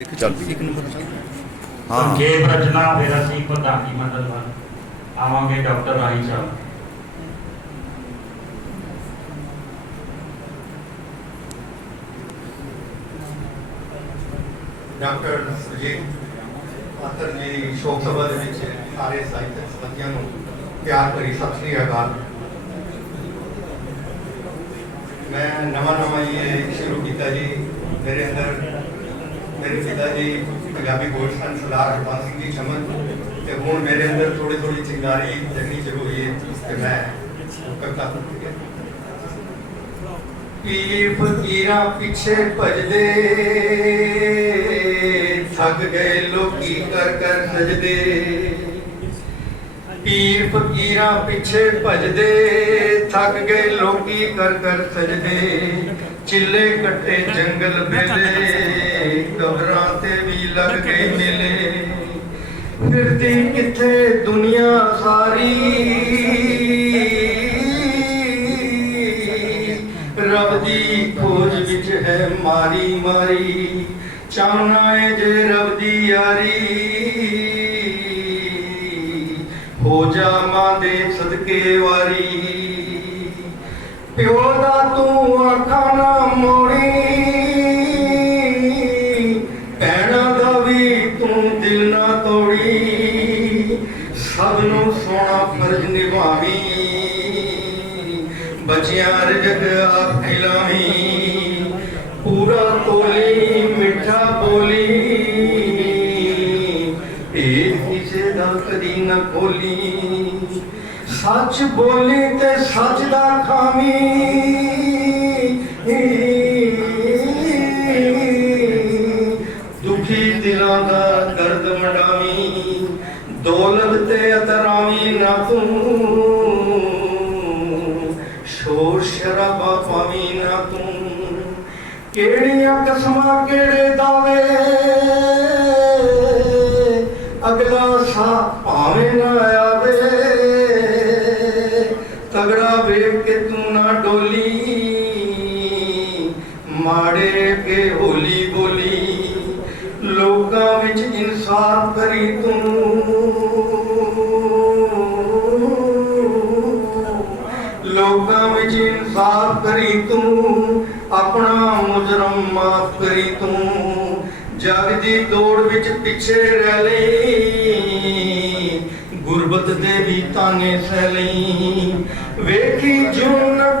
ਇੱਕ ਚੱਲ ਪਈ ਇੱਕ ਨੰਬਰ ਚੱਲ ਹਾਂ ਸੰਖੇਪ ਰਚਨਾ ਫਿਰ ਅਸੀਂ ਪ੍ਰਧਾਨੀ ਮੰਡਲ ਵੱਲ ਆਵਾਂਗੇ ਡਾਕਟਰ ਰਾਈ ਸਾਹਿਬ ਡਾਕਟਰ ਸੁਜੀਤ ਪਾਤਰ ਜੀ ਸ਼ੋਕ ਸਭਾ ਦੇ ਵਿੱਚ ਸਾਰੇ ਸਾਹਿਤਕ ਸੰਬੰਧੀਆਂ ਨੂੰ ਪਿਆਰ ਭਰੀ ਸਤਿ ਸ੍ਰੀ ਅਕਾਲ ਮੈਂ ਨਵਾਂ ਨਵਾਂ ਹੀ ਇਹ ਸ਼ੁਰੂ ਕੀਤਾ ਜੀ ਮੇਰੇ ਅੰਦਰ ਮੇਰੇ ਪਿਤਾ ਜੀ ਪੰਜਾਬੀ ਬੋਲ ਸਨ, ਸਰਦਾਰ ਹਰਪਾਲ ਸਿੰਘ ਜੀ ਚਮਨ ਤੇ ਹੁਣ ਮੇਰੇ ਅੰਦਰ ਥੋੜੀ ਥੋੜੀ ਚਿੰਗਾਰੀ ਜਗਣੀ ਸ਼ੁਰੂ ਹੋਈ ਹੈ, ਤੇ ਮੈਂ ਕਵਿਤਾ ਪੀਰ ਫਕੀਰਾਂ ਪਿੱਛੇ ਭਜਦੇ ਥੱਕ ਗਏ ਲੋਕੀ ਕਰ ਕਰ ਸਜਦੇ ਪੀਰ ਫਕੀਰਾਂ ਪਿੱਛੇ ਭਜਦੇ, ਥੱਕ ਗਏ ਲੋਕੀ ਕਰ ਕਰ ਸਜਦੇ। ਚਿੱਲੇ ਕੱਟੇ ਜੰਗਲ ਵੇਲੇ, ਕਬਰਾਂ ਤੇ ਵੀ ਲੱਗ ਗਏ ਮੇਲੇ। ਫਿਰਦੀ ਕਿੱਥੇ ਦੁਨੀਆ ਸਾਰੀ? ਰੱਬ ਦੀ ਖੋਜ ਵਿੱਚ ਹੈ ਮਾਰੀ ਮਾਰੀ। ਚਾਹਨਾ ਏ ਜੇ ਰੱਬ ਦੀ ਯਾਰੀ। ਹੋ ਮਾਂ ਦੇ ਸਦਕੇ ਵਾਰੀ। ਪਿਓ ਦਾ ਤੂੰ ਅੱਖਾਂ ਨਾ ਮੋੜੀ। ਭੈਣਾਂ ਦਾ ਵੀ ਤੂੰ ਦਿਲ ਨਾ ਤੋੜੀ। ਸਭ ਨੂੰ ਸੋਹਣਾ ਫਰਜ਼ ਨਿਭਾਵੀ। ਬਚਿਆ ਰਜਕ ਆਪ ਖਿਲਾਵੀਂ ਪੂਰਾ ਤੋਲੀ, ਮਿੱਠਾ ਬੋਲੀ। ਕਿਸੇ ਨਾ ਖੋਲੀ ਸੱਚ ਬੋਲੀ ਤੇ ਸੱਚ ਦਾ ਖਾਵੀਂ ਦੁਖੀ ਦਿਲਾਂ ਦਾ ਦਰਦ ਮਡਾਵੀਂ ਦੌਲਤ ਤੇ ਅਤਰਾਵੀਂ ਨਾ ਤੂੰ। ਸ਼ੋਰ ਸ਼ਰਾਬਾ ਪਾਵੀ ਨਾ ਤੂੰ। ਕਿਹੜੀਆਂ ਕਸਮਾਂ ਕਿਹੜੇ ਦਾਵੇ ਅਗਲਾ ਸਾ ਭਾਵੇਂ ਨਾ ਆਵੇ। ਤਗੜਾ ਵੇਖ ਕੇ ਤੂੰ ਨਾ ਡੋਲੀ। ਮਾੜੇ ਕੇ ਹੋਲੀ ਬੋਲੀ। ਲੋਕਾਂ ਵਿੱਚ ਇਨਸਾਫ ਕਰੀ ਤੂੰ। ਲੋਕਾਂ ਵਿੱਚ ਇਨਸਾਫ ਕਰੀ ਤੂੰ। ਆਪਣਾ ਮੁਜਰਮ ਮਾਫ ਕਰੀ ਤੂੰ। ਜਗ ਦੀ ਦੌੜ ਵਿੱਚ ਪਿੱਛੇ ਰਹਿ ਲਈ। ਗੁਰਬਤ ਦੇ ਵੀ ਤਾਨੇ ਸਹਿ ਲਈ। ਵੇਖੀ ਜੂਨ